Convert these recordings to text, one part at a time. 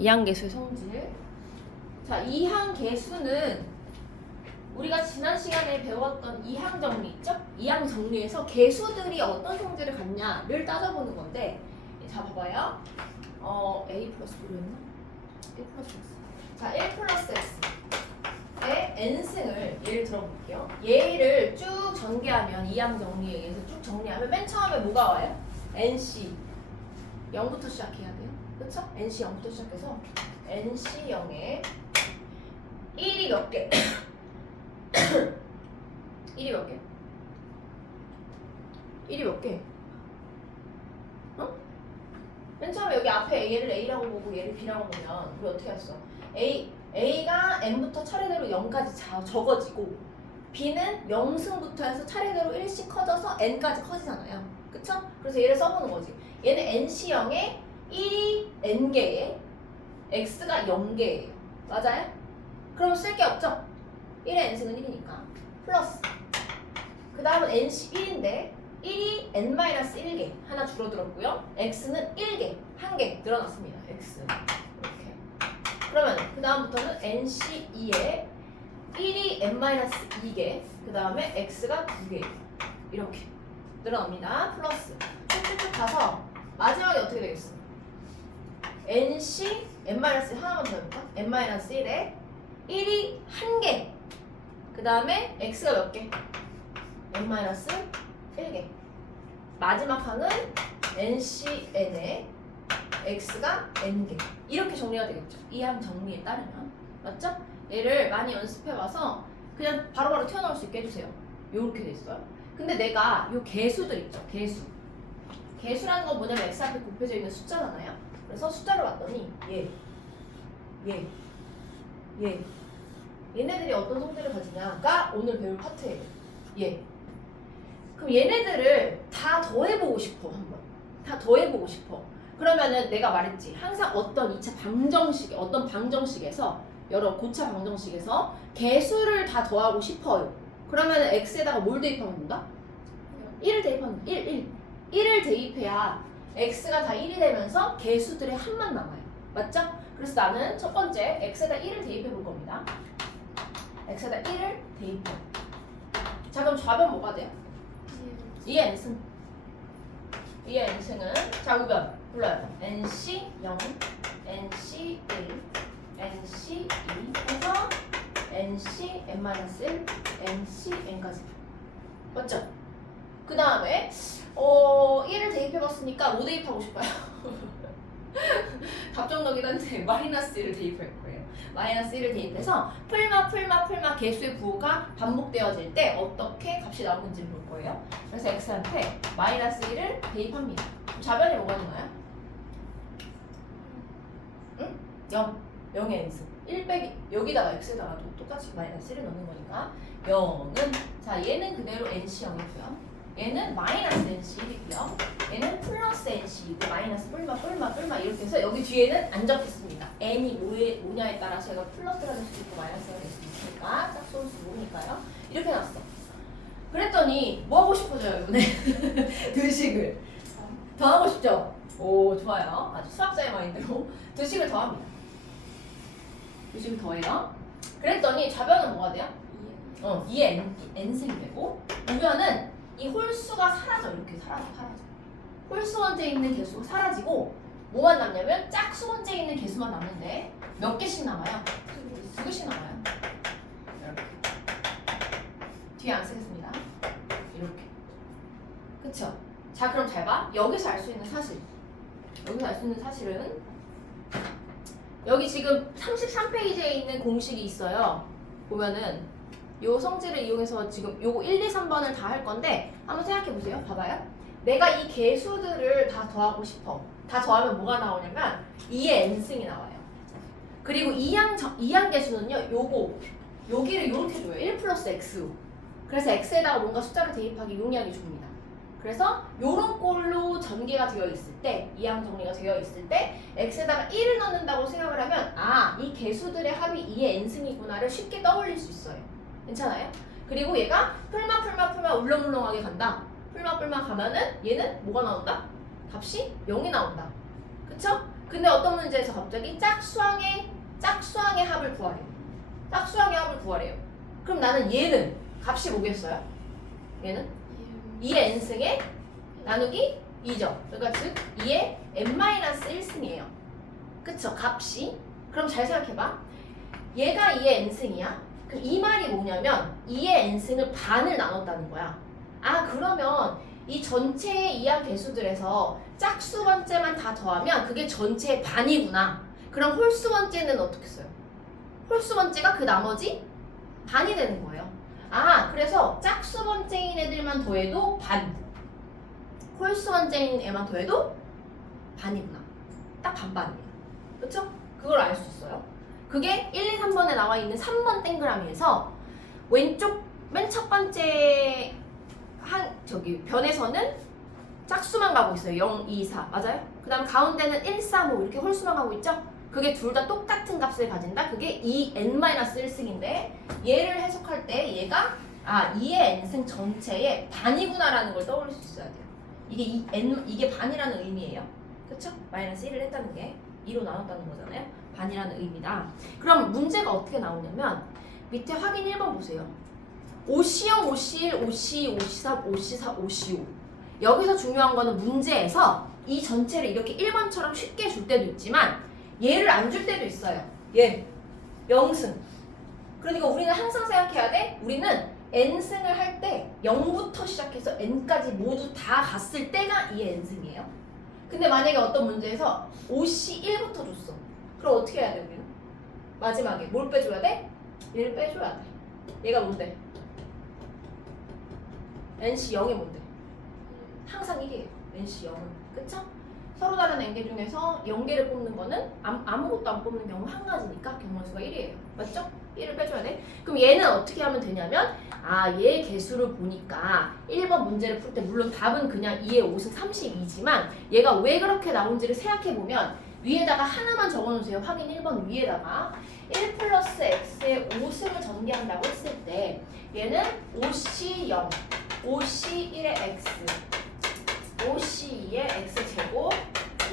이항계수의 성질. 자, 이항계수는 우리가 지난 시간에 배웠던 이항 정리 있죠? 이항 정리에서 계수들이 어떤 성질을 갖냐를 따져보는 건데, 자 봐봐요. A 플러스 B였나? 1 플러스 X. 자, 1 플러스 X의 n승을 예를 들어볼게요. 얘를 쭉 전개하면 이항 정리에 의해서 쭉 정리하면 맨 처음에 뭐가 와요? NC 0부터 시작해야 돼요. 그쵸? NC 0부터 시작해서 NC 0에 1이 몇 개? 1이 몇 개? 1이 몇 개? 맨 처음에 여기 앞에 얘를 A라고 보고 얘를 B라고 보면 우리 어떻게 했어? A가 N부터 차례대로 0까지 적어지고 B는 0승부터 해서 차례대로 1씩 커져서 N까지 커지잖아요. 그쵸? 그래서 얘를 써보는 거지. 얘는 NC0에 1이 N개에 X가 0개예요. 맞아요? 그럼 쓸 게 없죠? 1의 N승은 1이니까 플러스 그 다음은 NC1인데 1이 N-1개 하나 줄어들었고요. X는 1개, 1개 늘어났습니다. X 이렇게. 그러면 그 다음부터는 NC2에 1이 N-2개 그 다음에 X가 2개 이렇게 늘어납니다. 플러스 쭉쭉쭉 가서 마지막에 어떻게 되겠어? NC N-1 하나만 더 해볼까? N-1에 1이 1개 그 다음에 X가 몇 개? N-1개 마지막 항은 NCN에 X가 N개 이렇게 정리가 되겠죠. 이 항 정리에 따르면 맞죠? 얘를 많이 연습해와서 그냥 바로바로 튀어나올 수 있게 해주세요. 요렇게 돼 있어요. 근데 내가 요 개수들 있죠. 개수라는 건 뭐냐면 X 앞에 곱해져 있는 숫자잖아요. 그래서 숫자를 봤더니 얘네들이 어떤 성질을 가지냐가 오늘 배울 파트예요. 그럼 얘네들을 다 더해보고 싶어. 한번 다 더해보고 싶어. 그러면은 내가 말했지 항상 어떤 2차 방정식에 어떤 방정식에서 여러 고차 방정식에서 개수를 다 더하고 싶어요. 그러면은 x에다가 뭘 대입하면 된다? 1을 대입하면 1을 대입해야 x가 다 1이 되면서 개수들의 합만 남아요. 맞죠? 그래서 나는 첫 번째 x에다 1을 대입해 볼 겁니다. x에다 1을 대입해. 자 그럼 좌변 뭐가 돼요? 2의 n승. 2의 n승은 자 우변 불러요. nc 0, nc 1, nc 2 해서 nc n-1, nc n까지. 맞죠? 그 다음에 1을 대입해봤으니까 뭐 대입하고 싶어요? 답정너긴 한데 마이너스 1을 대입할 거예요. 마이너스 1을 대입해서 풀마 개수의 부호가 반복되어질 때 어떻게 값이 나오는지 볼 거예요. 그래서 x한테 마이너스 1을 대입합니다. 좌변이 뭐가 되나요? 0의 n승 1 빼기 여기다가 x에다가 똑같이 마이너스 1을 넣는 거니까 0은 자 얘는 그대로 nc0이고요. 얘는 마이너스 NC1이고요. 얘는 플러스 NC이고 마이너스 뿔마 이렇게 해서 여기 뒤에는 안 적혔습니다. n이 뭐냐에 따라서 얘가 플러스가 될 수도 있고 마이너스가 될 수도 있으니까 짝수는 모르니까요. 이렇게 놨어. 그랬더니 뭐 하고 싶어져요 이번에? 드식을 더하고 싶죠? 오 좋아요. 아주 수학자의 마인드로 드식을 더합니다. 드식을 더해요. 그랬더니 좌변은 뭐가 돼요? 2의 n승이 되고 우변은 이 홀수가 사라져. 이렇게 사라져. 홀수 원제에 있는 개수가 사라지고 뭐만 남냐면 짝수 원제에 있는 개수만 남는데 몇 개씩 남아요? 2개씩 남아요. 이렇게 뒤에 안 쓰겠습니다. 이렇게 그쵸? 자 그럼 잘 봐. 여기서 알 수 있는 사실은 여기 지금 33페이지에 있는 공식이 있어요. 보면은 요 성질을 이용해서 지금 요거 1, 2, 3번을 다 할 건데 한번 생각해 보세요. 봐봐요. 내가 이 개수들을 다 더하고 싶어. 다 더하면 뭐가 나오냐면 2의 n승이 나와요. 그리고 이항 개수는요. 여기를 요렇게 줘요. 1 플러스 x. 그래서 x에다가 뭔가 숫자를 대입하기 용이하게 줍니다. 그래서 요런 꼴로 전개가 되어 있을 때 이항 정리가 되어 있을 때 x에다가 1을 넣는다고 생각을 하면 이 개수들의 합이 2의 n승이구나를 쉽게 떠올릴 수 있어요. 괜찮아요? 그리고 얘가 풀마 울렁울렁하게 간다. 풀마 가면은 얘는 뭐가 나온다? 값이 0이 나온다. 그쵸? 근데 어떤 문제에서 갑자기 짝수항의 합을 구하래요. 짝수항의 합을 구하래요. 그럼 나는 얘는 값이 뭐겠어요? 얘는 2의 n승에 나누기 2죠. 그러니까 즉 2의 n-1승이에요. 그쵸? 값이. 그럼 잘 생각해봐. 얘가 2의 n승이야. 그럼 이 말이 뭐냐면 2의 n승을 반을 나눴다는 거야. 아 그러면 이 전체의 이항 개수들에서 짝수 번째만 다 더하면 그게 전체의 반이구나. 그럼 홀수 번째는 어떻게 써요? 홀수 번째가 그 나머지 반이 되는 거예요. 아 그래서 짝수 번째인 애들만 더해도 반, 홀수 번째인 애만 더해도 반이구나. 딱 반반이에요. 그렇죠? 그걸 알 수 있어요. 그게 1, 2, 3번에 나와 있는 3번 동그라미에서 왼쪽 맨 첫 번째 변에서는 짝수만 가고 있어요. 0, 2, 4 맞아요? 그 다음 가운데는 1, 3, 5 이렇게 홀수만 가고 있죠? 그게 둘 다 똑같은 값을 가진다. 그게 2n-1승인데 얘를 해석할 때 얘가 2의 n승 전체의 반이구나라는 걸 떠올릴 수 있어야 돼요. 이게 반이라는 의미예요. 그쵸? 마이너스 1을 했다는 게 2로 나눴다는 거잖아요. 반이라는 의미다. 그럼 문제가 어떻게 나오냐면 밑에 확인 1번 보세요. 5C0, 5C1, 5C2, 5C3, 5C4, 5C5 여기서 중요한 거는 문제에서 이 전체를 이렇게 1번처럼 쉽게 줄 때도 있지만 얘를 안 줄 때도 있어요. 얘 0승. 그러니까 우리는 항상 생각해야 돼. 우리는 n승을 할 때 0부터 시작해서 n까지 모두 다 갔을 때가 2의 n승이에요. 근데 만약에 어떤 문제에서 5C1부터 줬어. 그럼 어떻게 해야 돼 우리는? 마지막에 뭘 빼줘야 돼? 얘를 빼줘야 돼. 얘가 뭔데? NC0이 뭔데? 항상 1이에요. NC0은. 그쵸? 서로 다른 n개 중에서 0개를 뽑는 거는 아무것도 안 뽑는 경우 한 가지니까 경원수가 1이에요. 맞죠? 1을 빼줘야 돼. 그럼 얘는 어떻게 하면 되냐면 얘 개수를 보니까 1번 문제를 풀 때 물론 답은 그냥 2의 5승 32지만 얘가 왜 그렇게 나온지를 생각해보면 위에다가 하나만 적어놓으세요. 확인 1번 위에다가 1 플러스 x의 5승을 전개한다고 했을 때 얘는 5C0, 5C1의 x, 5C2의 x제곱,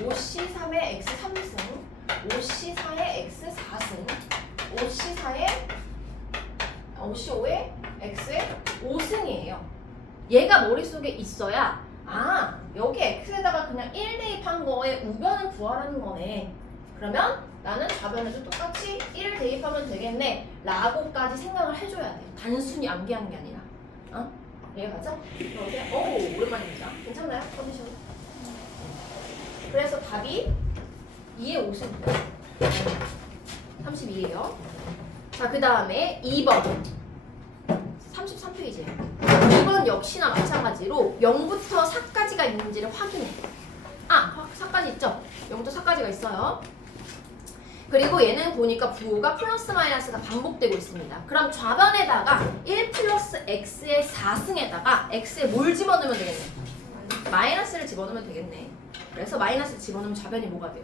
5C3의 x3승, 5C4의 x4승, 5C5의 x의 5승이에요. 얘가 머릿속에 있어야 여기 x에다가 그냥 1 대입한 거에 우변을 구하라는 거네. 그러면 나는 좌변에도 똑같이 1을 대입하면 되겠네 라고까지 생각을 해줘야 돼요. 단순히 암기하는 게 아니라. 이해가죠? 오세요? 오랜만입니다. 괜찮나요? 컨디션? 그래서 답이 2의 5승이에요. 32예요. 자, 그 다음에 2번 33페이지예요. 2번 역시나 마찬가지로 0부터 4까지가 있는지를 확인해. 4까지 있죠? 0부터 4까지가 있어요. 그리고 얘는 보니까 부호가 플러스 마이너스가 반복되고 있습니다. 그럼 좌변에다가 1 플러스 x의 4승에다가 x에 뭘 집어넣으면 되겠네? 마이너스를 집어넣으면 되겠네. 그래서 마이너스 집어넣으면 좌변이 뭐가 돼요?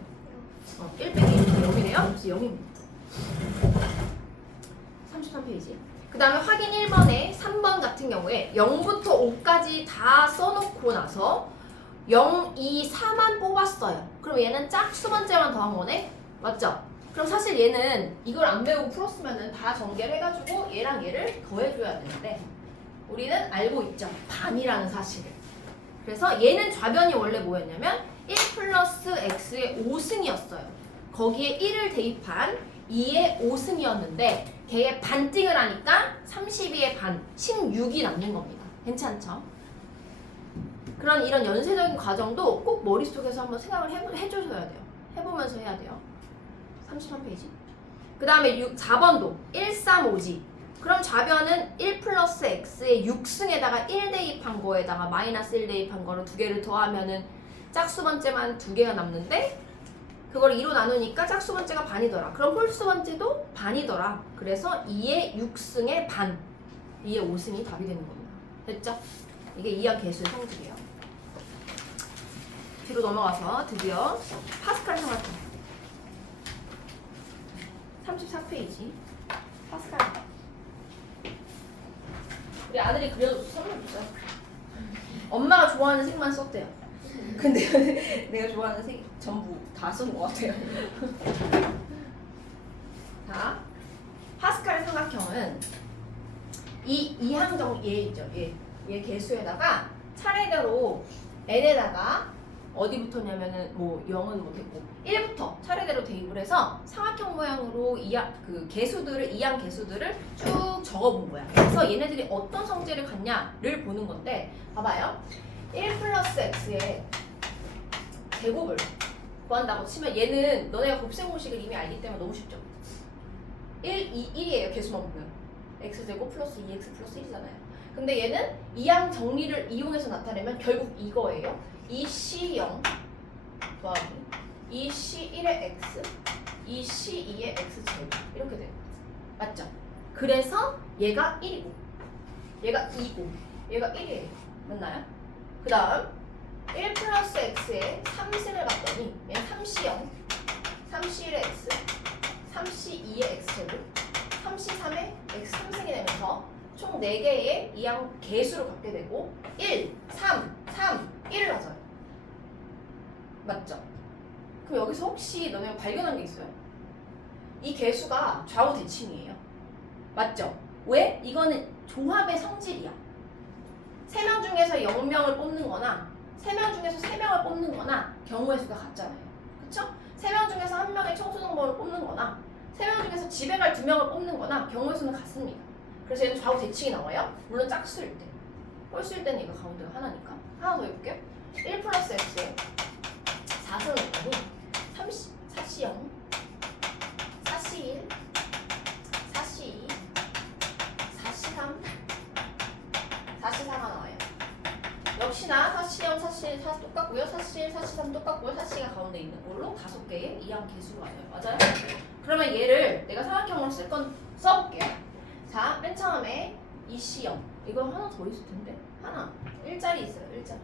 1 빼기 1은 0이네요. 그래서 0입니다. 33페이지. 그 다음에 확인 1번에 3번 같은 경우에 0부터 5까지 다 써놓고 나서 0, 2, 4만 뽑았어요. 그럼 얘는 짝수 번째만 더한 거네? 맞죠? 그럼 사실 얘는 이걸 안 배우고 풀었으면은 다 전개를 해가지고 얘랑 얘를 더해줘야 되는데 우리는 알고 있죠. 반이라는 사실을. 그래서 얘는 좌변이 원래 뭐였냐면 1 플러스 x의 5승이었어요. 거기에 1을 대입한 2의 5승이었는데 걔의 반띵을 하니까 32의 반, 16이 남는 겁니다. 괜찮죠? 그런 이런 연쇄적인 과정도 꼭 머릿속에서 한번 생각을 해주셔야 돼요. 해보면서 해야 돼요. 33페이지. 그 다음에 4번도 1, 3, 5지. 그럼 좌변은 1 플러스 x의 6승에다가 1 대입한 거에다가 마이너스 1 대입한 거를 두 개를 더하면은 짝수 번째만 두 개가 남는데 그걸 2로 나누니까 짝수 번째가 반이더라. 그럼 홀수 번째도 반이더라. 그래서 2의 6승의 반, 2의 5승이 답이 되는 겁니다. 됐죠? 이게 이항 개수의 성질이에요. 뒤로 넘어가서 드디어 파스칼 삼각형 34페이지 파스칼. 우리 아들이 그려줬어. 선물 줬어요. 엄마가 좋아하는 색만 썼대요. 근데 내가 좋아하는 색 전부 다 쓴 것 같아요. 자, 파스칼의 삼각형은 이 이항정 얘 있죠. 얘 개수에다가 차례대로 n에다가 어디부터냐면은 뭐 0은 못했고 1부터 차례대로 대입을 해서 삼각형 모양으로 그 개수들을 이항 개수들을 쭉 적어본 거야. 그래서 얘네들이 어떤 성질을 갖냐를 보는 건데 봐봐요. 1 플러스 x의 제곱을 구한다고 치면 얘는 너네가 곱셈 공식을 이미 알기 때문에 너무 쉽죠. 1이에요. 개수만 보면 x제곱 플러스 2x 플러스 1이잖아요. 근데 얘는 이항 정리를 이용해서 나타내면 결국 이거예요. 2c0 더하기 2c1의 x 2c2의 x제곱 이렇게 돼요. 맞죠? 그래서 얘가 1이고 얘가 2고 얘가 1이에요. 맞나요? 그 다음 1 플러스 x에 3승을 봤더니 얘는 3c0 3c1의 x 3c2의 x제곱 3c3의 x 3승이 되면서 총 4개의 이항 개수를 갖게 되고 1, 3, 3, 1을 가져요. 맞죠? 그럼 여기서 혹시 너네가 발견한 게 있어요? 이 개수가 좌우 대칭이에요. 맞죠? 왜? 이거는 종합의 성질이야. 3명 중에서 0명을 뽑는 거나 3명 중에서 3명을 뽑는 거나 경우의 수가 같잖아요. 그쵸? 3명 중에서 1명의 청소년번호를 뽑는 거나 3명 중에서 집에 갈 2명을 뽑는 거나 경우의 수는 같습니다. 그래서 얘는 좌우 대칭이 나와요. 물론 짝수일 때. 홀수일 때는 얘가 가운데가 하나니까. 하나 더 해볼게요. 1 플러스 x에 4승을 했더니 4c0 4c1 4c2 4c3 4c4가 나와요. 역시나 4c0 4c1 4 똑같고요. 4c1 4c3 똑같고요. 4c가 가운데 있는 걸로 5개의 이항 개수가 와요. 맞아요? 그러면 얘를 내가 삼각형으로 쓸 건 써볼게요. 자, 맨 처음에 2c0 이거 하나 더 있을 텐데 하나 1짜리 있어요. 1짜리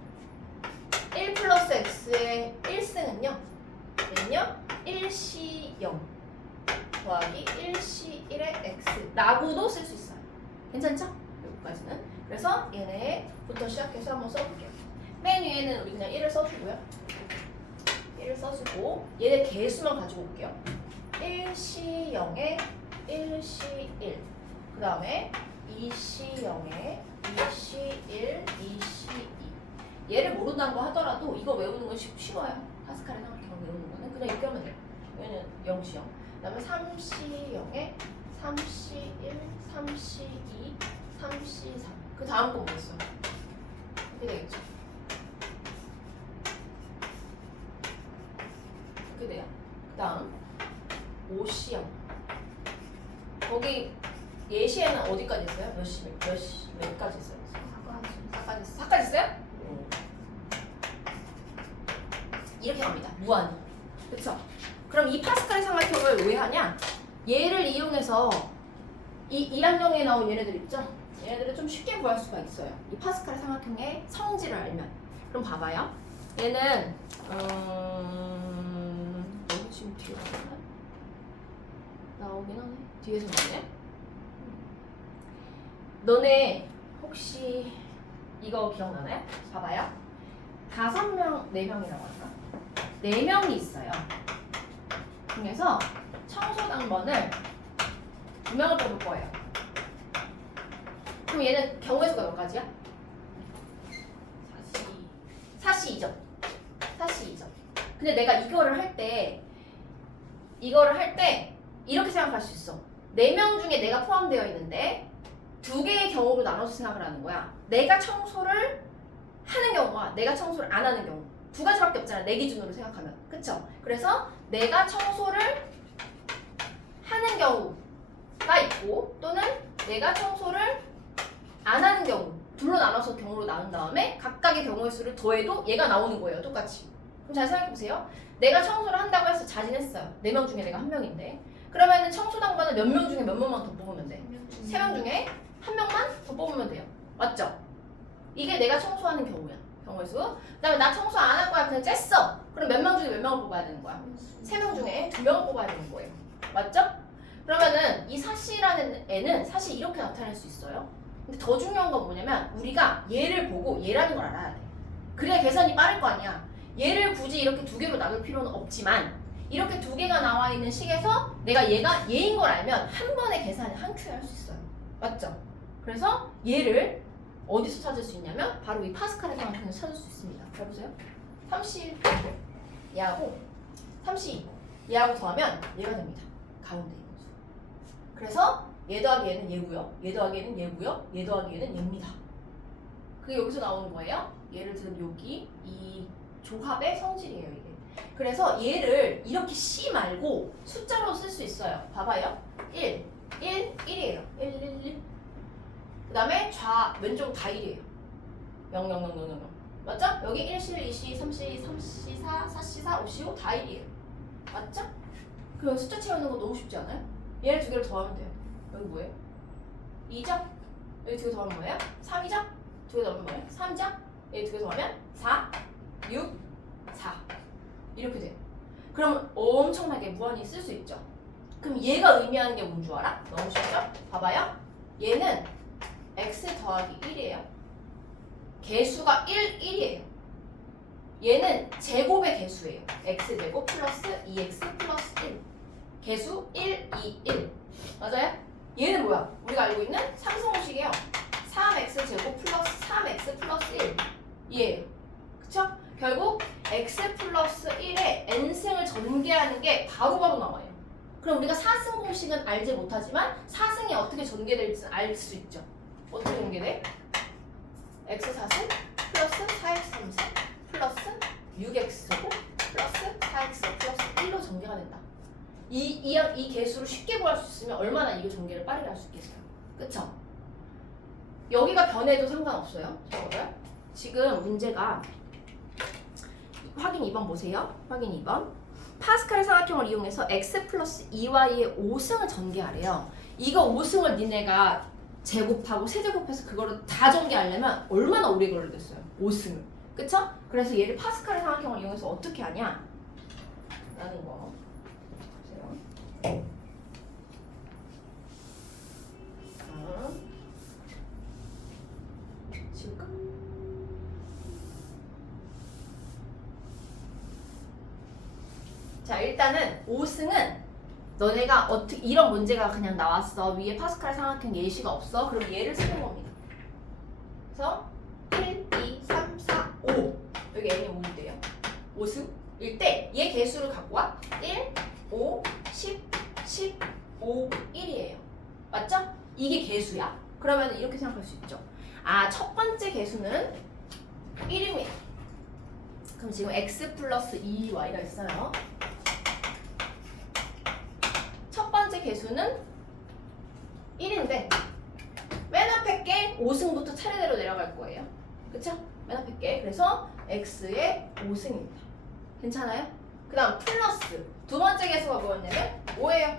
1 플러스 x의 1승은요 얘는요 1c0 더하기 1c1의 x 라고도 쓸 수 있어요. 괜찮죠? 여기까지는. 그래서 얘네부터 시작해서 한번 써볼게요. 맨 위에는 우리 그냥 1을 써주고요. 1을 써주고 얘네 개수만 가지고 올게요. 1c0에 1c1 그 다음에 2c0에 2c1, 2c2 얘를 모른다는 거 하더라도 이거 외우는 건 쉬워요. 파스칼의 삼각형 외우는 거는 그냥 이렇게 하면 돼요. 얘는 0c0 그 다음에 3c0에 3c1, 3c2, 3c3 그 다음 거 뭐였어? 이렇게 되겠죠? 이렇게 돼요. 그 다음 5c0 거기 예시에는 어디까지 있어요? 몇까지 있어요? 4까지 있어요? 이렇게 갑니다. 무한히. 그쵸? 그럼 이 파스칼의 삼각형을 왜 하냐? 얘를 이용해서 이 1학년에 나온 얘네들 있죠? 얘네들을 좀 쉽게 구할 수가 있어요. 이 파스칼의 삼각형의 성질을 알면. 그럼 봐봐요. 얘는 여기 지금 뒤에 나오긴 하네. 뒤에서 나오네. 너네 혹시 이거 기억나나요? 봐봐요. 5명, 4명이라고 하나? 4명이 있어요. 중에서 청소당번을 2명을 뽑을 거예요. 그럼 얘는 경우의 수가 몇 가지야? 4C2죠. 4C2죠. 근데 내가 이거를 할 때 이렇게 생각할 수 있어. 4명 중에 내가 포함되어 있는데 2개의 경우로 나눠서 생각을 하는 거야. 내가 청소를 하는 경우와 내가 청소를 안 하는 경우 두 가지밖에 없잖아. 내 기준으로 생각하면. 그쵸? 그래서 내가 청소를 하는 경우가 있고 또는 내가 청소를 안 하는 경우 둘로 나눠서 경우로 나눈 다음에 각각의 경우의 수를 더해도 얘가 나오는 거예요. 똑같이. 그럼 잘 생각해보세요. 내가 청소를 한다고 해서 자진했어요. 4명 중에 내가 1명인데 그러면은 청소당번은 몇 명 중에 몇 명만 더 뽑으면 돼? 3명 중에 1명만 더 뽑으면 돼요. 맞죠? 이게 내가 청소하는 경우야. 경우의 수. 그 다음에 나 청소 안 할 거야. 그냥 쬐어. 그럼 몇 명 중에 몇 명을 뽑아야 되는 거야? 3명 중에 2명을 뽑아야 되는 거예요. 맞죠? 그러면은 이 사씨라는 애는 사실 이렇게 나타낼 수 있어요. 근데 더 중요한 건 뭐냐면 우리가 얘를 보고 얘라는 걸 알아야 돼. 그래야 계산이 빠를 거 아니야. 얘를 굳이 이렇게 두 개로 나눌 필요는 없지만 이렇게 두 개가 나와 있는 식에서 내가 얘가 얘인 걸 알면 한 번에 계산을 한 큐에 할 수 있어요. 맞죠? 그래서 얘를 어디서 찾을 수 있냐면 바로 이 파스칼의 삼각형에서 찾을 수 있습니다. 잘 보세요. 31 얘하고 32 얘하고 더하면 얘가 됩니다. 가운데 있는 수. 그래서 얘 더하기 얘는 얘고요. 얘 더하기 얘는 얘고요. 얘 더하기 얘는 얘입니다. 그게 여기서 나오는 거예요. 예를 들면 여기 이 조합의 성질이에요. 이게. 그래서 얘를 이렇게 C 말고 숫자로 쓸 수 있어요. 봐봐요. 1, 1, 1이에요. 1, 1, 1. 그 다음에 왼쪽 다 1이에요. 0, 0, 0, 0, 0, 0. 맞죠? 여기 1시, 2시, 3시, 3시, 4, 4시, 4, 5시, 5 다 1이에요. 맞죠? 그럼 숫자 채우는 거 너무 쉽지 않아요? 얘를 두 개를 더하면 돼요. 여기 뭐예요? 2죠? 여기 두 개 더하면 뭐예요? 3이죠? 두 개 더하면 뭐예요? 3죠? 여기 두 개 더하면 4, 6, 4 이렇게 돼요. 그럼 엄청나게 무한히 쓸 수 있죠. 그럼 얘가 의미하는 게 뭔 줄 알아? 너무 쉽죠? 봐봐요. 얘는 x 더하기 1이에요. 개수가 1, 1이에요. 얘는 제곱의 개수예요. x제곱 플러스 2x 플러스 1. 개수 1, 2, 1. 맞아요? 얘는 뭐야? 우리가 알고 있는 상승공식이에요. 3x제곱 플러스 3x 플러스 1. 이에요. 그쵸? 결국 x 플러스 1에 n승을 전개하는 게 바로바로 나와요. 그럼 우리가 4승 공식은 알지 못하지만 4승이 어떻게 전개될지는 알 수 있죠. 어떻게 전개돼? x 4승 플러스 4x 3승 플러스 6x 제곱 플러스 4x 플러스 1로 전개가 된다. 이 개수를 쉽게 구할 수 있으면 얼마나 이거 전개를 빠르게 할 수 있겠어요. 그쵸? 여기가 변해도 상관없어요. 적어요. 지금 문제가 확인 2번 보세요. 확인 2번. 파스칼의 삼각형을 이용해서 x 플러스 2y의 5승을 전개하래요. 이거 5승을 니네가 제곱하고 세제곱해서 그거를 다 전개하려면 얼마나 오래 걸리겠어요. 5승을. 그쵸? 그래서 얘를 파스칼의 삼각형을 이용해서 어떻게 하냐? 라는 거. 보세요. 지울까? 자, 일단은 5승은 너네가 어떻게 이런 문제가 그냥 나왔어. 위에 파스칼 삼각형 예시가 없어. 그럼 얘를 쓰는 겁니다. 그래서 1, 2, 3, 4, 5. 여기 n이 5인데요. 5승일 때 얘 개수를 갖고 와. 1, 5, 10, 15, 1이에요. 맞죠? 이게 개수야. 그러면 이렇게 생각할 수 있죠. 아, 첫 번째 개수는 1입니다. 그럼 지금 x 플러스 2y가 있어요. 첫 번째 개수는 1인데 맨 앞에 게 5승부터 차례대로 내려갈 거예요. 그쵸? 맨 앞에 게. 그래서 x의 5승입니다. 괜찮아요? 그 다음 플러스 두 번째 개수가 뭐였냐면 5예요.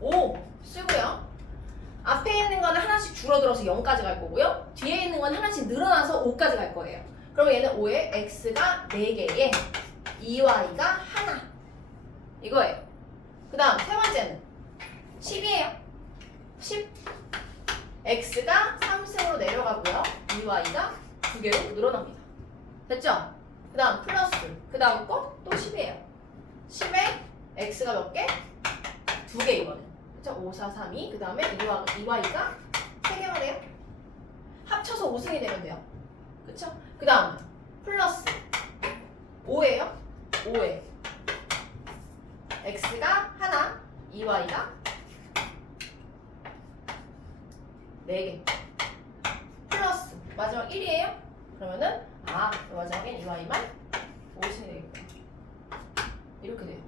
5 쓰고요. 앞에 있는 거는 하나씩 줄어들어서 0까지 갈 거고요. 뒤에 있는 건 하나씩 늘어나서 5까지 갈 거예요. 그러면 얘는 5에 x가 4개에 2y가 하나 이거예요. 그 다음 세 번째는 10이에요. 10 x가 3승으로 내려가고요. 2y가 2개로 늘어납니다. 됐죠? 그 다음 플러스 그 다음 거 또 10이에요. 10에 x가 몇 개? 2개 이거는. 그쵸? 5, 4, 3, 2. 그 다음에 2y가 3개만 해요. 합쳐서 5승이 되면 돼요. 그쵸? 그 다음 플러스 5예요. 5에 x가 하나, 2y가 4개. 플러스 마지막 1이에요. 그러면은 마지막엔 2y만 5승이 되겠다. 이렇게 돼요.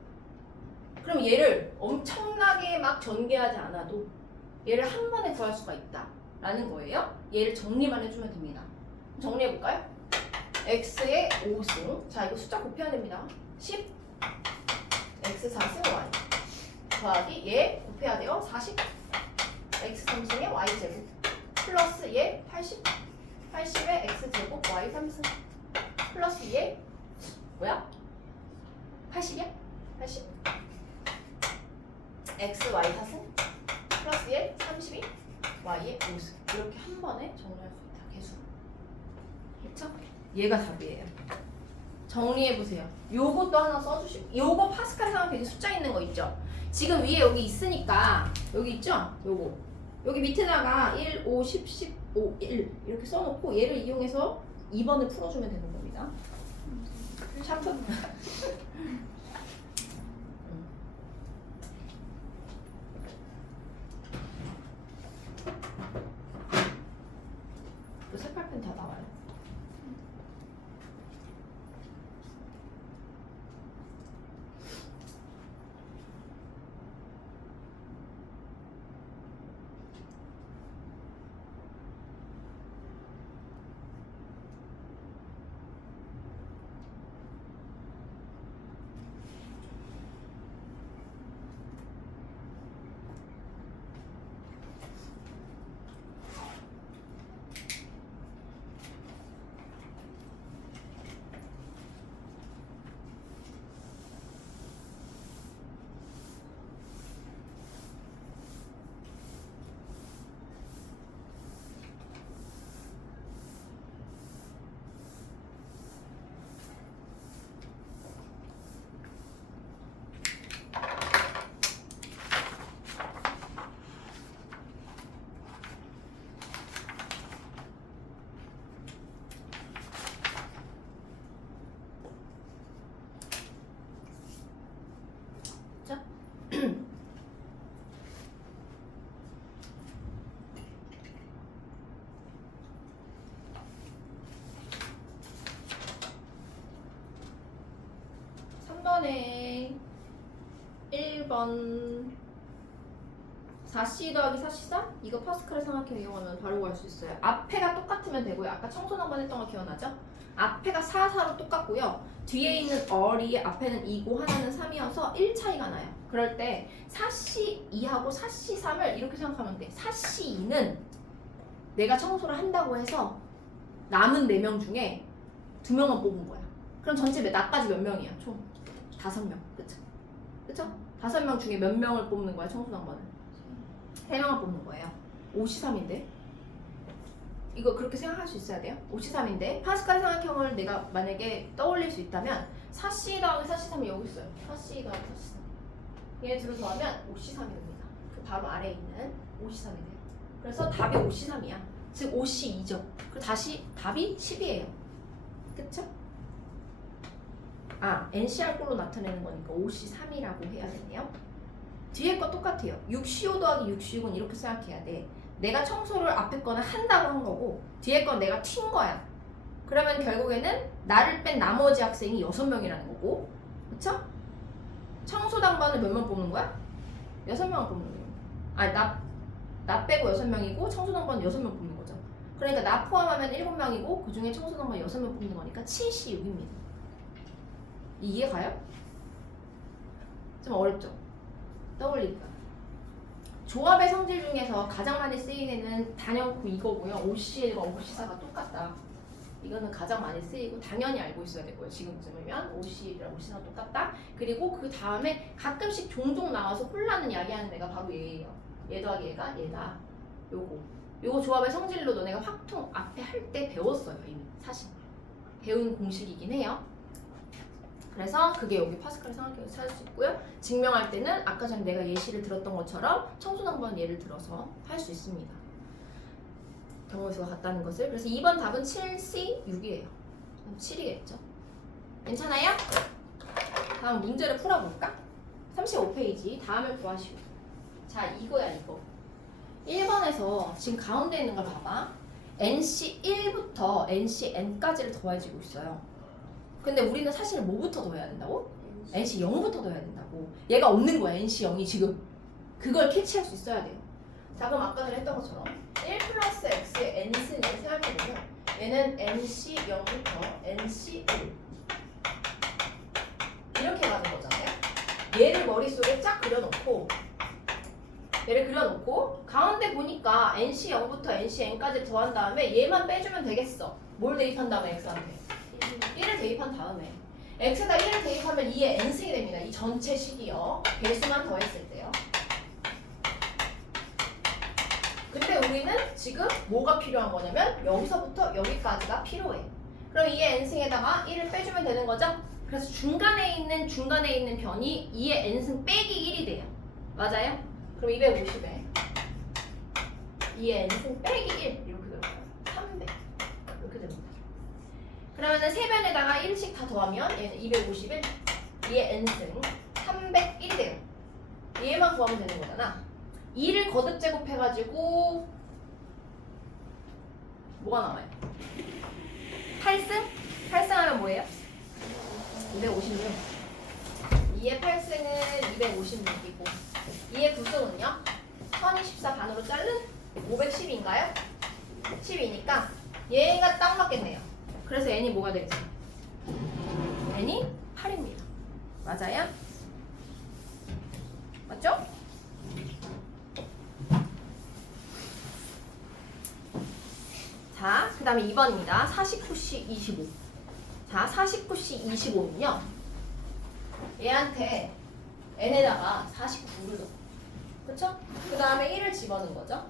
그럼 얘를 엄청나게 막 전개하지 않아도 얘를 한 번에 구할 수가 있다 라는 거예요. 얘를 정리만 해주면 됩니다. 정리해볼까요? x의 5승. 자, 이거 숫자 곱해야 됩니다. 10 x 4승 y 더하기 얘 곱해야 돼요. 40 x 3승에 y 제곱 플러스 얘 80 80에 x 제곱 y 3승 플러스 얘 뭐야? 80이야? 80 x y 4승 플러스 얘 32 y의 5승. 이렇게 한 번에 정리할 수 있다. 개수. 그쵸? 얘가 답이에요. 정리해보세요. 요것도 하나 써주시고, 요거 파스칼 삼각형에 숫자 있는 거 있죠? 지금 위에 여기 있으니까, 여기 있죠? 요거. 여기 밑에다가 1, 5, 10, 15, 1 이렇게 써놓고 얘를 이용해서 2번을 풀어주면 되는 겁니다. 샤프. 색깔펜 다 나와요. 자. 3번에 1번 4C 더하기 4C3? 이거 파스칼의 삼각형 이용하면 바로 구할 수 있어요. 앞에가 똑같으면 되고요. 아까 청소년 한번 했던 거 기억나죠? 앞에가 4, 4로 똑같고요. 뒤에 있는 얼이 앞에는 2고 하나는 3이어서 1 차이가 나요. 그럴 때 4C2하고 4C3을 이렇게 생각하면 돼. 4C2는 내가 청소를 한다고 해서 남은 4명 중에 2명만 뽑은 거야. 그럼 전체 나까지 몇 명이야? 총 5명. 그쵸? 그쵸? 5명 중에 몇 명을 뽑는 거야? 청소당번을 3명을 뽑는 거예요. 5C3인데 이거 그렇게 생각할 수 있어야 돼요. 5C3인데 파스칼 삼각형을 내가 만약에 떠올릴 수 있다면 4C 더하기 4C3이 여기 있어요. 4C 더하기 4C3 얘 둘을 더하면 5C3이 됩니다. 그 바로 아래에 있는 5C3이 돼요. 그래서 답이 5C3이야. 즉 5C2죠. 그리고 다시 답이 10이에요. 그쵸? 아, NCR꼴로 나타내는 거니까 5C3이라고 해야겠네요. 뒤에 거 똑같아요. 6C5 더하기 6C6은 이렇게 생각해야 돼. 내가 청소를 앞에 거는 한다고 한 거고 뒤에 건 내가 튄 거야. 그러면 결국에는 나를 뺀 나머지 학생이 6명이라는 거고, 그쵸? 청소 당번을 몇 명 뽑는 거야? 6명을 뽑는 거예요. 아니 나 빼고 6명이고 청소 당번은 6명 뽑는 거죠. 그러니까 나 포함하면 7명이고 그 중에 청소 당번 6명 뽑는 거니까 7C6입니다. 이해 가요? 좀 어렵죠? 떠올리기가. 조합의 성질 중에서 가장 많이 쓰이는 단연코 이거고요. OCL과 OC4가 똑같다. 이거는 가장 많이 쓰이고 당연히 알고 있어야 되고요. 지금쯤이면 OCL이랑 OC4가 똑같다. 그리고 그 다음에 가끔씩 종종 나와서 혼란은 야기하는 애가 바로 얘예요. 얘 더하기 얘다. 요거 조합의 성질로 너네가 확통 앞에 할 때 배웠어요. 이미 사실 배운 공식이긴 해요. 그래서 그게 여기 파스칼 삼각형에서 찾을 수 있고요. 증명할 때는 아까 전에 내가 예시를 들었던 것처럼 청소당번 예를 들어서 할 수 있습니다. 경우수가 같다는 것을. 그래서 2번 답은 7C6이에요. 그럼 7이겠죠. 괜찮아요? 다음 문제를 풀어볼까? 35페이지 다음을 구하시고. 자, 이거야 이거. 1번에서 지금 가운데 있는 걸 봐봐. NC1부터 NCN까지를 더해지고 있어요. 근데 우리는 사실 뭐부터 더해야 된다고? NC0부터 더해야 된다고. 얘가 없는 거야, NC0이 지금. 그걸 캐치할 수 있어야 돼요. 자, 그럼 아까 전에 했던 것처럼 1 플러스 x의 n승을 생각해보면 얘는 NC0부터 NC1 이렇게 가는 거잖아요. 얘를 머릿속에 쫙 그려놓고 가운데 보니까 NC0부터 NCN까지 더한 다음에 얘만 빼주면 되겠어. 뭘 대입한 다음에 x한테? 1을 대입한 다음에 x에다 1을 대입하면 2의 n승이 됩니다. 이 전체 식이요. 배수만 더했을 때요. 근데 우리는 지금 뭐가 필요한 거냐면 여기서부터 여기까지가 필요해. 그럼 2의 n승에다가 1을 빼주면 되는 거죠? 그래서 중간에 있는 변이 2의 n승 빼기 1이 돼요. 맞아요? 그럼 250에 2의 n승 빼기 1 이렇게 들어가요. 300 이렇게 됩니다. 그러면은 세 변에다가 1씩 다 더하면 얘는 251 2의 n승 301이 돼요. 얘만 구하면 되는 거잖아. 2를 거듭 제곱해가지고 뭐가 나와요? 8승? 8승 하면 뭐예요? 256. 2의 8승은 256이고 2의 9승은요? 1024 반으로 자른 510인가요? 10이니까 얘가 딱 맞겠네요. 그래서 n이 뭐가 되겠어? n이 8입니다. 맞아요? 맞죠? 자, 그 다음에 2번입니다. 49C 25. 자, 49C 25는요. 얘한테 n에다가 49를 넣어. 그쵸? 그 다음에 1을 집어넣은 거죠.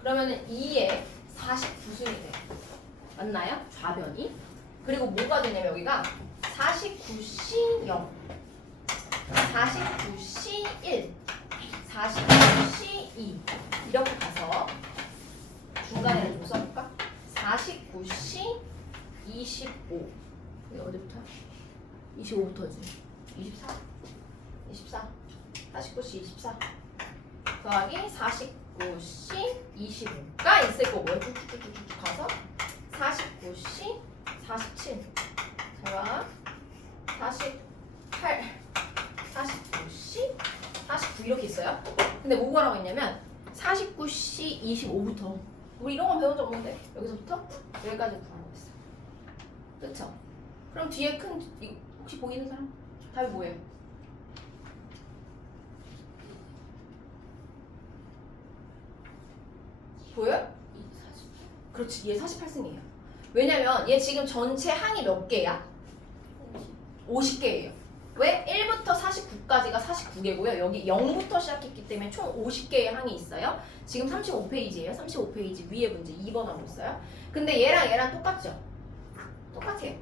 그러면은 2에 49승이 돼요. 맞나요? 좌변이. 그리고 뭐가 되냐면 여기가 49C 0, 49C 1, 49C 2 이렇게 가서 중간에를 좀 써볼까? 49C 25 이게 어디부터야? 25부터지 24? 24 49C 24 더하기 49C 25가 있을 거고요. 쭉쭉쭉쭉 가서 49C 47 자 48 49C 49 이렇게 있어요. 근데 뭐 구하라고 했냐면 49C 25부터 우리 이런 거 배운 적 없는데 여기서부터 여기까지 구하라고 했어요. 그쵸? 그럼 뒤에 큰 이거 혹시 보이는 사람? 답이 뭐예요? 보여요? 그렇지, 얘 48승이에요. 왜냐면 얘 지금 전체 항이 몇 개야? 50개예요. 왜? 1부터 49까지가 49개고요. 여기 0부터 시작했기 때문에 총 50개의 항이 있어요. 지금 35페이지예요. 35페이지 위에 문제 2번 하고 있어요. 근데 얘랑 똑같죠? 똑같아요.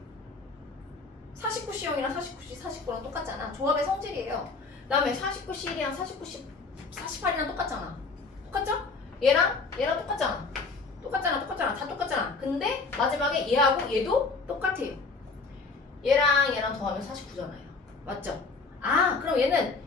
49C형이랑 49C 49랑 똑같잖아. 조합의 성질이에요. 그 다음에 49C1이랑 49C 48이랑 똑같잖아. 똑같죠? 얘랑 똑같잖아. 똑같잖아. 다 똑같잖아. 근데 마지막에 얘하고 얘도 똑같아요. 얘랑 더하면 49잖아요. 맞죠? 아, 그럼 얘는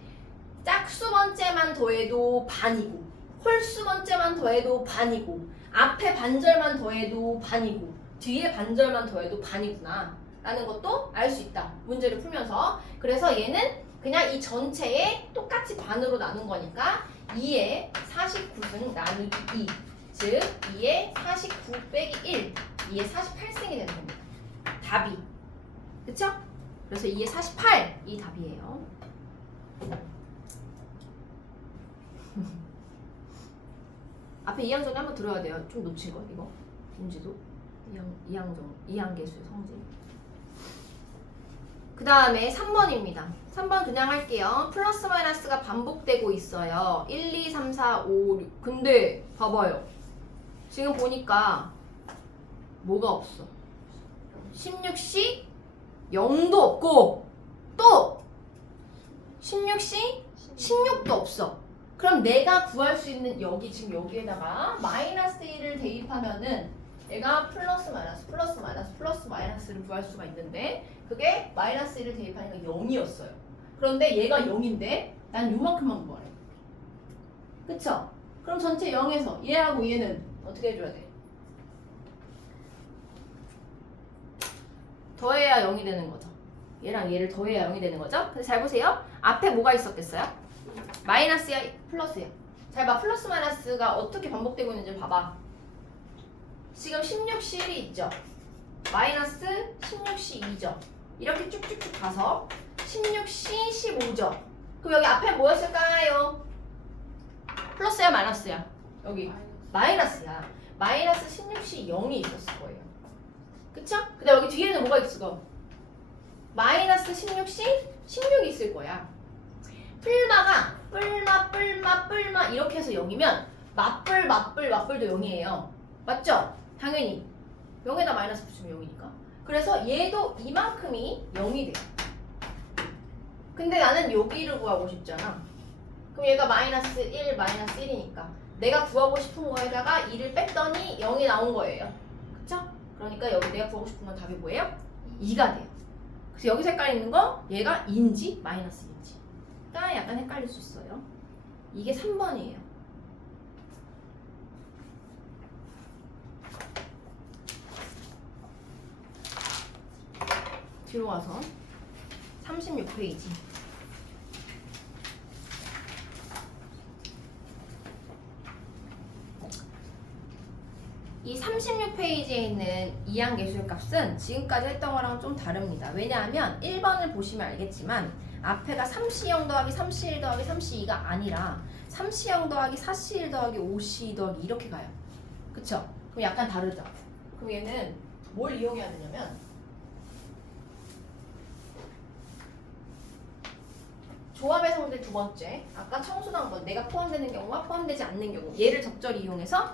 짝수 번째만 더해도 반이고 홀수 번째만 더해도 반이고 앞에 반절만 더해도 반이고 뒤에 반절만 더해도 반이구나 라는 것도 알 수 있다. 문제를 풀면서. 그래서 얘는 그냥 이 전체에 똑같이 반으로 나눈 거니까 2에 49승 나누기 2 즉 2에 49 빼기 1 2에 48승이 되는 겁니다. 답이. 그쵸? 그래서 2에 48 이 답이에요. 앞에 이항정리 한번 들어야 돼요. 좀 놓친 거 이거 문제도 이항계수의 성질. 그 다음에 3번입니다. 3번 그냥 할게요. 플러스 마이너스가 반복되고 있어요. 1, 2, 3, 4, 5, 6. 근데 봐봐요. 지금 보니까 뭐가 없어? 16C 0도 없고 또 16C 16도 없어. 그럼 내가 구할 수 있는 여기 지금 여기에다가 마이너스 1을 대입하면은 얘가 플러스 마이너스를 구할 수가 있는데 그게 마이너스 1을 대입하니까 0이었어요. 그런데 얘가 0인데 난 요만큼만 구하래. 그쵸? 그럼 전체 0에서 얘하고 얘는 어떻게 해줘야 돼? 더해야 0이 되는 거죠. 얘랑 얘를 더해야 0이 되는 거죠. 그래서 잘 보세요. 앞에 뭐가 있었겠어요? 마이너스야, 플러스야. 잘 봐. 플러스 마이너스가 어떻게 반복되고 있는지 봐봐. 지금 16C1이 있죠. 마이너스 16C2죠. 이렇게 쭉쭉쭉 가서 16C15죠. 그럼 여기 앞에 뭐였을까요? 플러스야, 마이너스야? 여기 마이너스야. 마이너스 16C0이 있었을 거예요. 그쵸? 근데 여기 뒤에는 뭐가 있어? 마이너스 16C 16이 있을 거야. 풀마가 뿔마 이렇게 해서 0이면 맞불도 0이에요. 맞죠? 당연히 0에다 마이너스 붙이면 0이니까. 그래서 얘도 이만큼이 0이 돼요. 근데 나는 여기를 구하고 싶잖아. 그럼 얘가 마이너스 1, 마이너스 1이니까 내가 구하고 싶은 거에다가 2를 뺐더니 0이 나온 거예요. 그쵸? 그러니까 여기 내가 구하고 싶은 건 답이 뭐예요? 2가 돼요. 그래서 여기서 헷갈리는 거 얘가 2인지 마이너스 2인지가 약간 헷갈릴 수 있어요. 이게 3번이에요. 뒤로 와서 36페이지. 이 36페이지에 있는 이항계수값은 지금까지 했던 거랑 좀 다릅니다. 왜냐하면 1번을 보시면 알겠지만 앞에가 3C0 더하기 3C1 더하기 3C2가 아니라 3C0 더하기 4C1 더하기 5C2 더하기 이렇게 가요. 그쵸? 그럼 약간 다르죠? 그럼 얘는 뭘 이용해야 되냐면 조합의 성질 두 번째, 아까 청소한 건 내가 포함되는 경우와 포함되지 않는 경우 얘를 적절히 이용해서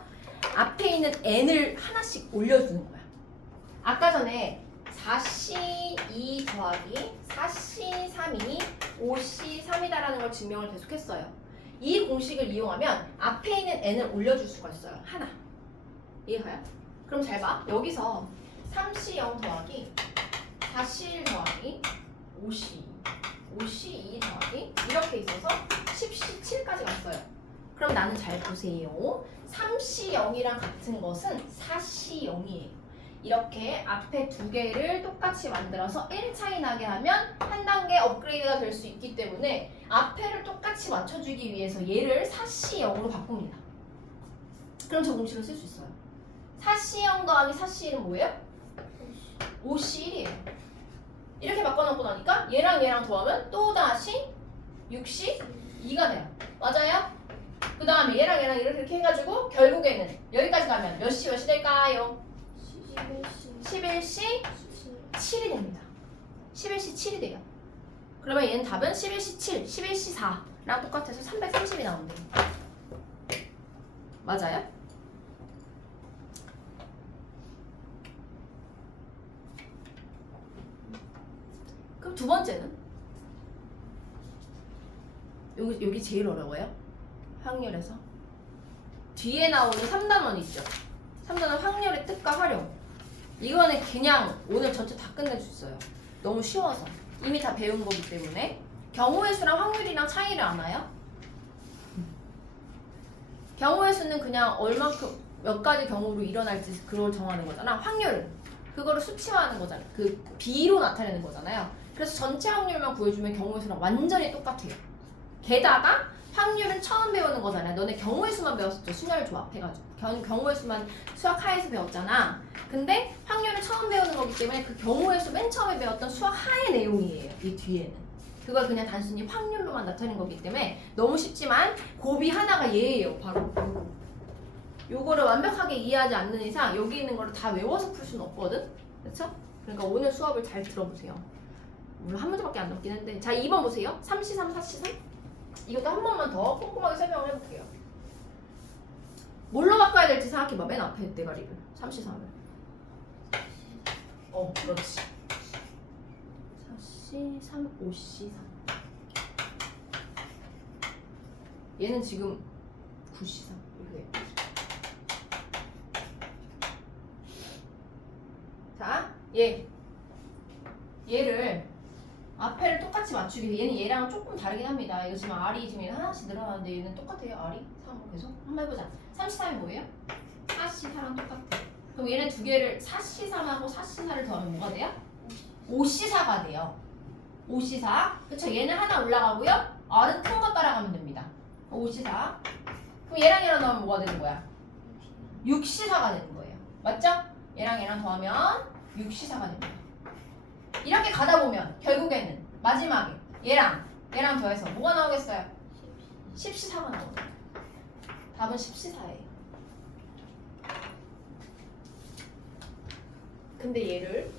앞에 있는 n을 하나씩 올려주는 거야. 아까 전에 4C2 더하기 4C3이 5C3이다라는 걸 증명을 계속했어요. 이 공식을 이용하면 앞에 있는 n을 올려줄 수가 있어요. 하나. 이해가요? 그럼 잘 봐. 여기서 3C0 더하기 4C1 더하기 5C2 더하기 이렇게 있어서 10C7까지 갔어요. 그럼 나는 잘 보세요. 3C0이랑 같은 것은 4C0이에요. 이렇게 앞에 두 개를 똑같이 만들어서 1 차이 나게 하면 한 단계 업그레이드가 될 수 있기 때문에 앞에를 똑같이 맞춰주기 위해서 얘를 4C0으로 바꿉니다. 그럼 저 공식을 쓸 수 있어요. 4C0 더하기 4C1은 뭐예요? 5C1이에요. 이렇게 바꿔놓고 나니까 얘랑 얘랑 더하면 또다시 6C2가 돼요. 맞아요? 그 다음에 얘랑 얘랑 이렇게 해가지고 결국에는 여기까지 가면 몇 시 될까요? 11C 7이 됩니다. 11C 7이 돼요. 그러면 얘는 답은 11C 7, 11C 4랑 똑같아서 330이 나온대요. 맞아요? 그럼 두 번째는? 여기 제일 어려워요. 확률에서. 뒤에 나오는 3단원 있죠? 3단원 확률의 뜻과 활용. 이거는 그냥 오늘 전체 다 끝낼 수 있어요. 너무 쉬워서. 이미 다 배운 거기 때문에. 경우의 수랑 확률이랑 차이를 아나요? 경우의 수는 그냥 얼만큼 몇 가지 경우로 일어날지 그걸 정하는 거잖아. 확률은 그거를 수치화하는 거잖아요. 그 비로 나타내는 거잖아요. 그래서 전체 확률만 구해주면 경우의 수랑 완전히 똑같아요. 게다가 확률은 처음 배우는 거잖아요. 너네 경우의 수만 배웠었죠. 순열 조합해가지고 경우의 수만 수학 하에서 배웠잖아. 근데 확률은 처음 배우는 거기 때문에 그 경우의 수 맨 처음에 배웠던 수학 하의 내용이에요. 이 뒤에는. 그걸 그냥 단순히 확률로만 나타낸 거기 때문에 너무 쉽지만 고비 하나가 얘예요. 바로 요거를 완벽하게 이해하지 않는 이상 여기 있는 거를 다 외워서 풀 수는 없거든. 그렇죠? 그러니까 오늘 수업을 잘 들어보세요. 물론 한 문제밖에 안 남긴 했는데 자 2번 보세요. 3C3 4C3 이것도 한 번만 더 꼼꼼하게 설명을 해볼게요. 뭘로 바꿔야 될지 생각해봐. 맨 앞에 대가리를 3C3을 그렇지. 4C3 5C3 얘는 지금 9C3 이렇게. 자, 얘를 앞에를 똑같이 맞추기 위해 얘는 얘랑 조금 다르긴 합니다. 이거 지금 R이 지금 얘는 하나씩 늘어나는데 얘는 똑같아요. R이 3번 계속 한번 해보자. 3C3이 뭐예요? 4C4랑 똑같아. 그럼 얘는 두 개를 4C3하고 4C4를 더하면 뭐가 돼요? 5C4가 돼요. 5C4 그쵸? 얘는 하나 올라가고요. R은 큰 거 따라가면 됩니다. 5C4 그럼 얘랑 얘랑 더하면 뭐가 되는 거야? 6C4가 되는 거예요. 맞죠? 얘랑 얘랑 더하면 6C4가 됩니다. 이렇게 가다 보면 결국에는 마지막에 얘랑 더해서 뭐가 나오겠어요? 10C4가 나오죠. 답은 10C4예요. 근데 얘를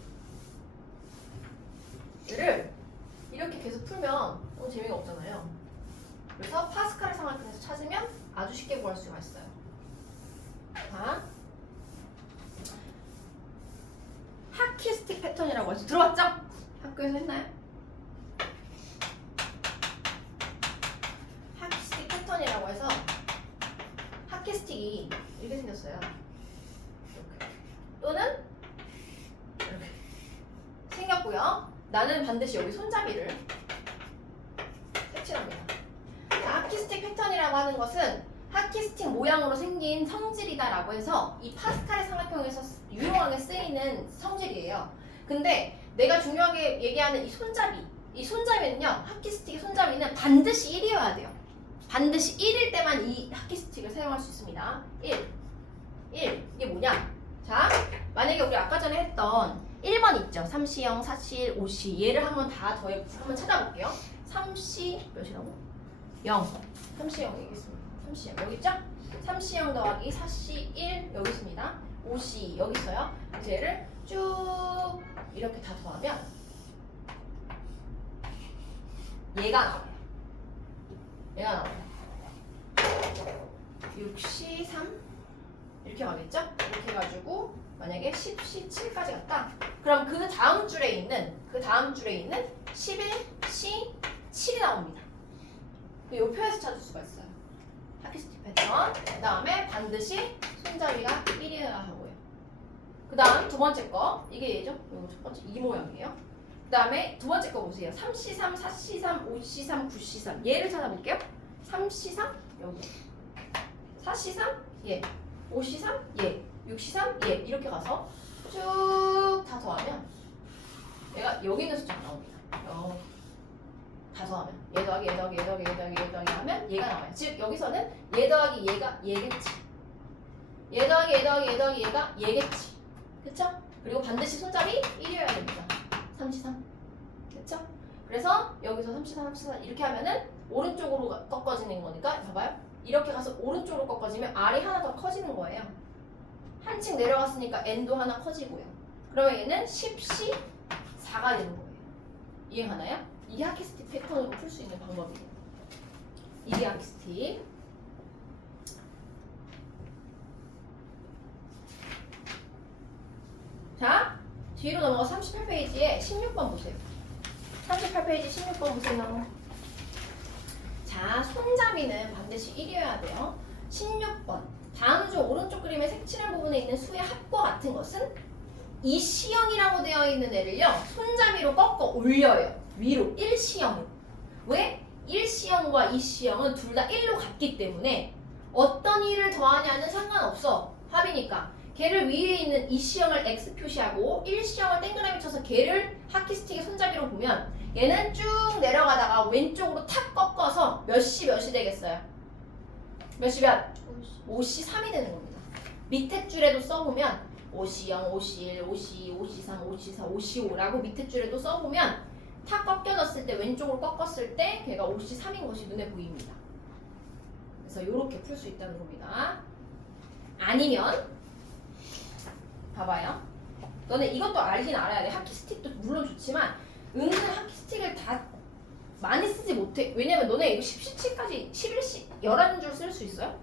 이렇게 계속 풀면 너무 재미가 없잖아요. 그래서 파스칼 삼각형에서 찾으면 아주 쉽게 구할 수가 있어요. 자, 핫키스트 하키스틱 패턴이라고 해서 들어봤죠? 학교에서 했나요? 하키스틱 패턴이라고 해서 하키스틱이 이렇게 생겼어요. 이렇게. 또는 이렇게 생겼고요. 나는 반드시 여기 손잡이를 색칠합니다. 자, 하키스틱 패턴이라고 하는 것은 하키스틱 모양으로 생긴 성질이다라고 해서 이 파스칼의 삼각형에서 유용하게 쓰이는 성질이에요. 근데 내가 중요하게 얘기하는 이 손잡이는요, 하키스틱의 손잡이는 반드시 1이어야 돼요. 반드시 1일 때만 이 하키스틱을 사용할 수 있습니다. 1. 이게 뭐냐? 자, 만약에 우리 아까 전에 했던 1번 있죠? 3시형, 4시, 5시. 얘를 한번 한번 찾아볼게요. 3시 몇이라고? 0. 3시 0이겠습니다. 3시 0 여기 있죠? 3시 0 더하기 4시 1 여기 있습니다. 5시 여기 있어요. 그래서 얘를 쭉 이렇게 다 더하면 얘가 나와요. 얘가 나와요. 6시 3 이렇게 가겠죠? 이렇게 해가지고 만약에 10시 7까지 갔다. 그럼 그 다음 줄에 있는 11시 7이 나옵니다. 이 표에서 찾을 수가 있어요. 하키스틱 패턴. 그 다음에 반드시 손잡이가 1이어야 하고요. 그 다음 두 번째 거. 이게 얘죠? 이거 첫 번째 이 모양이에요. 그 다음에 두 번째 거 보세요. 3시 3, 4시 3, 5시 3, 9시 3. 얘를 찾아볼게요. 3시 3 여기. 4시 3 예. 5시 3 예. 6시 3 예. 이렇게 가서 쭉 다 더하면 얘가 여기 있는 숫자가 나옵니다. 다 더하면 얘 더하기 얘 더하기 얘 더하기 얘 더하기 얘 더하기 하면 얘가 나와요. 즉 여기서는 얘 더하기 얘가 얘겠지. 얘 더하기 얘 더하기 얘 더하기 얘가 얘겠지. 그쵸? 그리고 반드시 손잡이 1이어야 됩니다. 3시 3. 그쵸? 그래서 여기서 3시 3, 3시 3 이렇게 하면은 오른쪽으로 꺾어지는 거니까 봐봐요. 이렇게 가서 오른쪽으로 꺾어지면 R이 하나 더 커지는 거예요. 한층 내려갔으니까 N도 하나 커지고요. 그러면 얘는 10시 4가 되는 거예요. 이해가나요? 이게 하키스틱 패턴으로 풀 수 있는 방법이에요. 이게 하키스틱. 자, 뒤로 넘어가 38페이지에 16번 보세요. 38페이지 16번 보세요. 자, 손잡이는 반드시 1이어야 돼요. 16번. 다음 중 오른쪽 그림의 색칠한 부분에 있는 수의 합과 같은 것은 이 시형이라고 되어 있는 애를요, 손잡이로 꺾어 올려요. 위로 1시형으로. 왜? 1시형과 2시형은 둘 다 1로 같기 때문에 어떤 1을 더하냐는 상관없어. 합이니까. 걔를 위에 있는 2시형을 X 표시하고 1시형을 동그라미 쳐서 걔를 하키스틱의 손잡이로 보면 얘는 쭉 내려가다가 왼쪽으로 탁 꺾어서 몇 시 몇이 되겠어요? 몇 시 몇? 5시 3이 되는 겁니다. 밑에 줄에도 써보면 5시 0, 5시 1, 5시 2, 5시 3, 5시 4, 5시 5라고 밑에 줄에도 써보면 탁 꺾여졌을 때 왼쪽으로 꺾었을 때 걔가 5시 3인 것이 눈에 보입니다. 그래서 이렇게 풀 수 있다는 겁니다. 아니면 봐봐요. 너네 이것도 알긴 알아야 돼. 하키스틱도 물론 좋지만 은근 하키스틱을 다 많이 쓰지 못해. 왜냐면 너네 이거 10시까지 11시 11줄 쓸 수 있어요?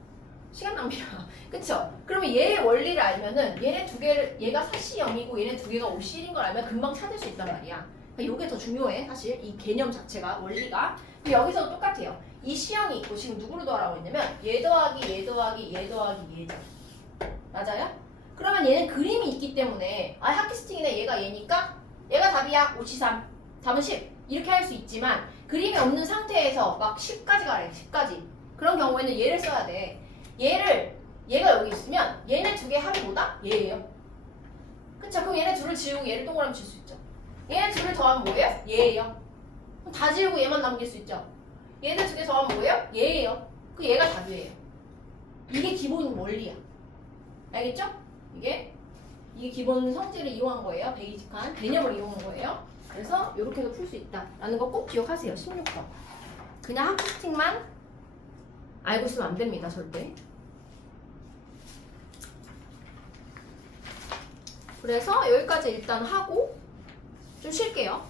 시간 낭비야. 그쵸? 그러면 얘의 원리를 알면은 얘네 두 개를 얘가 4시 0이고 얘네 두 개가 5시 1인 걸 알면 금방 찾을 수 있단 말이야. 그러니까 이게 더 중요해. 사실 이 개념 자체가 원리가. 여기서도 똑같아요. 이 시형이 있고 지금 누구로 더하라고 했냐면 얘 더하기 얘 더하기 얘 더하기 얘죠. 맞아요? 그러면 얘는 그림이 있기 때문에 하키스틱이네 얘가 얘니까 얘가 답이야. 5시 3. 답은 10. 이렇게 할 수 있지만 그림이 없는 상태에서 막 10까지 가래. 10까지. 그런 경우에는 얘를 써야 돼. 얘가 여기 있으면 얘네 두 개 합이 뭐다? 얘예요. 그쵸? 그럼 얘네 둘을 지우고 얘를 동그라미 칠 수 있죠. 얘네 둘을 더하면 뭐예요? 얘예요. 그럼 다 지우고 얘만 남길 수 있죠. 얘네 두 개 더하면 뭐예요? 얘예요. 그 얘가 답이에요. 이게 기본 원리야. 알겠죠? 이게 기본 성질을 이용한 거예요. 베이직한 개념을 이용한 거예요. 그래서 이렇게도 풀 수 있다라는 거 꼭 기억하세요. 16번. 그냥 하키스틱만 알고 있으면 안 됩니다. 절대. 그래서 여기까지 일단 하고 좀 쉴게요.